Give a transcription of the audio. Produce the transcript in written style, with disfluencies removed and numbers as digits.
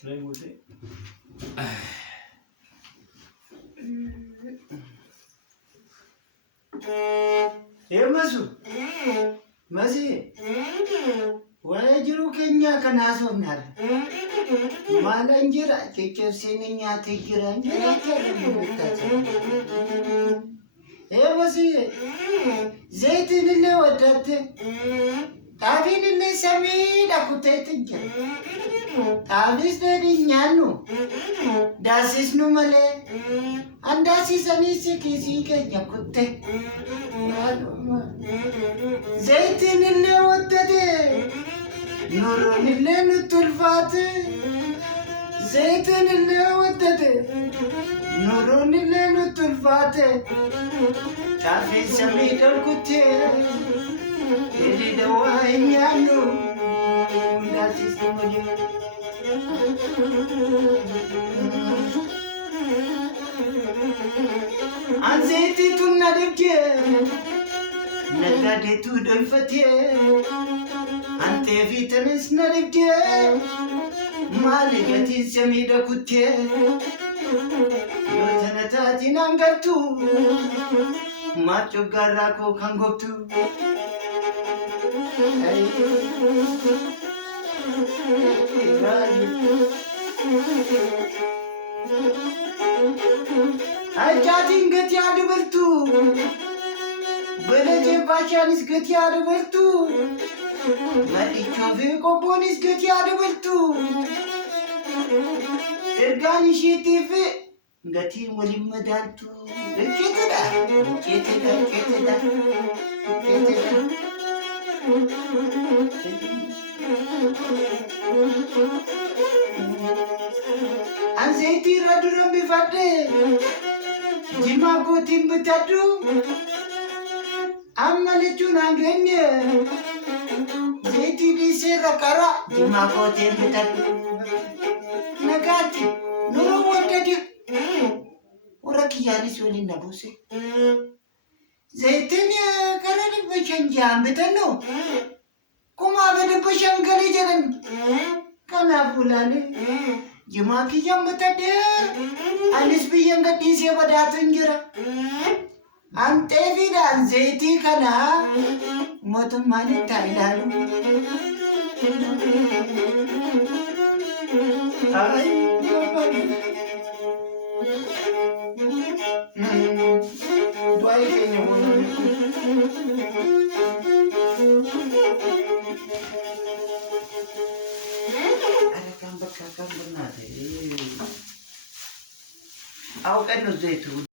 Prego. Masu, Masi, why you can yak an ass on her? Malangira, teacher singing at the Giran. Masi, Zaytin in the water. Tavin in the Sami, Dakutating. Tavis the Yanu. Das is no Malay. And that is an easy kissing Yakute. Zaytin in the water. Nurun in the Tulfate. Zaytin in the water. Nurun in the Tulfate. Tavis a little good. Ele não ainhano, that is the money. Anzeti tu nadike, nagade tu dolfatie, ante vitamis nadike, maligati semida kutie, yotanatati nangatu, macho garako kangotu. I chatting get yard too. Village Bashan get yard too. Malichovico bonis get yard too. Ergani shitty fit. Gati Mulimadan too. Get it. Anzeti raduram bifate Jima ko timbetadu Amale chunangenye Zeti dise rakara Jima ko timbetadu Nagati Nuru wandadi Uraki yani sweli nabuse Zeytini karani bachan betano. Kuma bede bachan kali jalan. Kana bulane. Juma ki jam betade. Anis biyang kati siapa datang jera. Ante vidan zeyti kana. Motum mani Thailand. Doai kayaknya ada gambar kakak benar deh. Aku kan udah itu